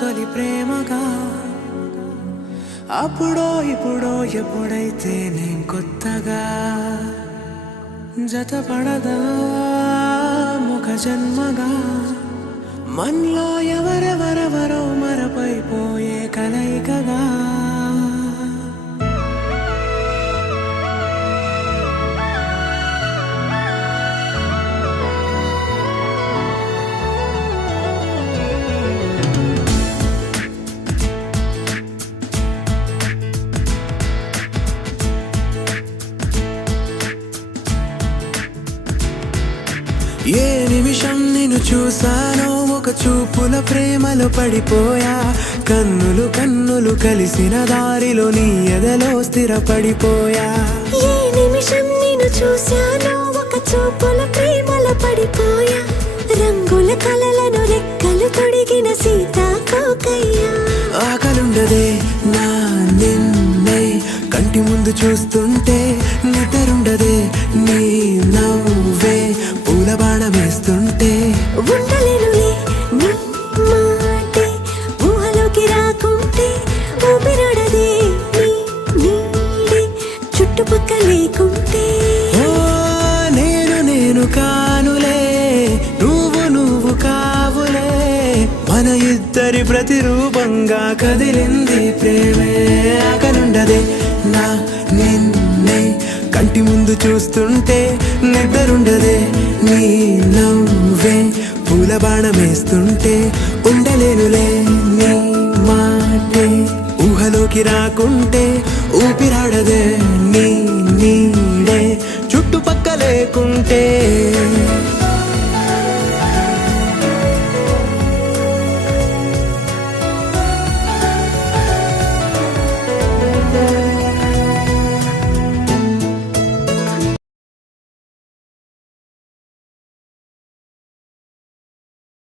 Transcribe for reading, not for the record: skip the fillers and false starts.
తొలి ప్రేమగా అప్పుడో ఇప్పుడో ఎప్పుడైతే నేను కొత్తగా జతపడదా ముఖ జన్మగా మనలో ఎవరెవరెవరో మరపైపోయే కలయికగా ఏ నిమిషం నిన్ను చూసానో ఒక చూపుల ప్రేమలో పడిపోయా కన్నులు కన్నులు కలిసిన దారిలో నీ ఎదలో స్థిరపడిపోయా ఏ నిమిషం నిన్ను చూసానో ఒక చూపుల ప్రేమలో పడిపోయా రంగుల కలలను రెక్కలు తొడిగిన సీతాకోకయ్యా ఆకలుండదే నా నిన్నే కంటి ముందు చూస్తుంటే నిద్రుండదే నీ నవ్వే పూల బాణం వేస్తుంటే ఉండలేనులే నీ మాటే ఊహలోకి రాకుంటే ఊపిరాడదే నీ నీడే చుట్టుపక్క లేకుంటే నేను కానులే నువ్వు కావులే మన ఇద్దరి ప్రతిరూపంగా కదిలింది ప్రేమే ఆకలుండదే నా నిన్నే కంటి ముందు చూస్తుంటే నిద్రుండదే నీ నవ్వే పూల బాణం వేస్తుంటే ఉండలేనులే నీ మాటే ఊహలోకి రాకుంటే ఊపిరాడదే నీ నీడే చుట్టుపక్క లేకుంటే